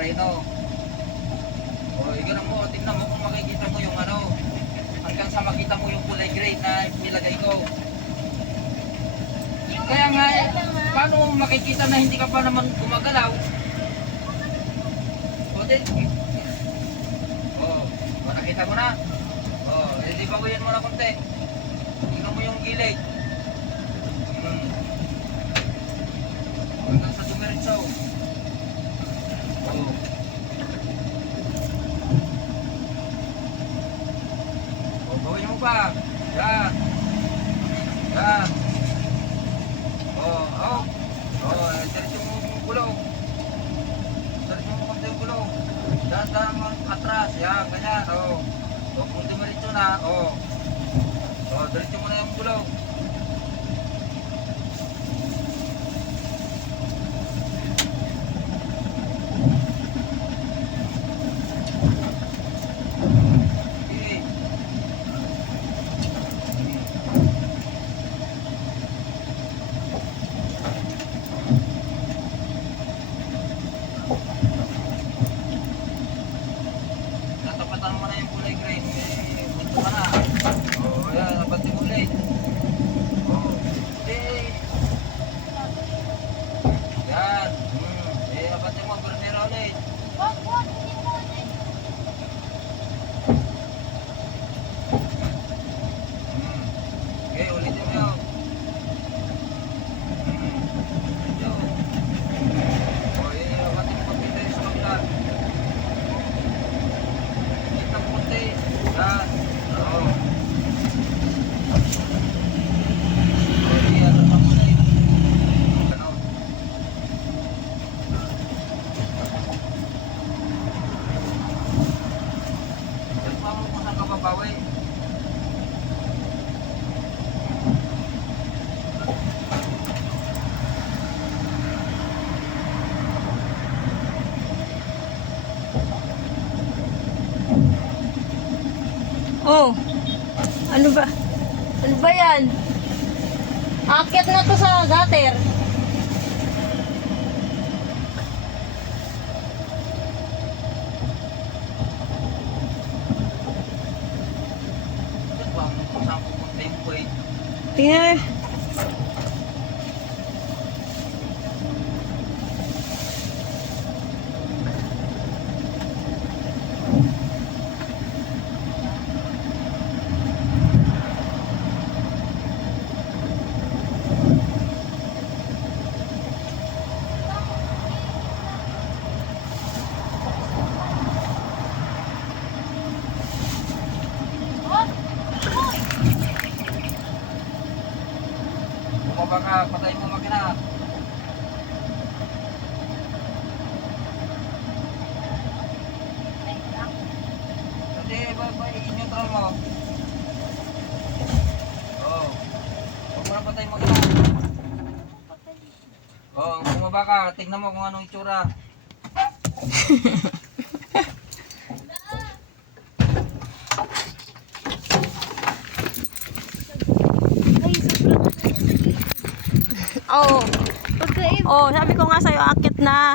preno. O, ganun mo, tingnan mo kung makikita mo yung ano, hanggang sa makita mo yung kulay gray na nilagay ko. Kaya nga, paano makikita na hindi ka pa naman gumagalaw? O, din. O, nakita mo na? O, edi bawian mo na konti. Tingnan mo yung gilid. Hanggang sa dumiretso. O. O, bawian mo pa. Yan. Yan. Diretso mo yung gulong. Diretso mo konti yung gulong. Dahan-dahan mo atras. Yan, ganyan. Kung dumiretso na, diretso mo na yung gulong. Okay. Natapatan mo na yung kulay green. Punto ka na. Yan, napanti mo ulit. Okay. Yan. Napanti mo, bernera ulit. Okay, ulitin mo yun. Yun. Napanti mo pagpintay sa kabila. Kita mo konti. Yan. Bawi. Oh, ano ba? Ano ba yan? Aakyat na to sa gutter. Tingnan mo. Bumaba ka, patay mo makina. Hindi, i-neutral mo. Huwag mo na patay mo makina. Bumaba ka, tignan mo kung anong itsura. Oh. Oh, sabi ko nga sa'yo, akit na.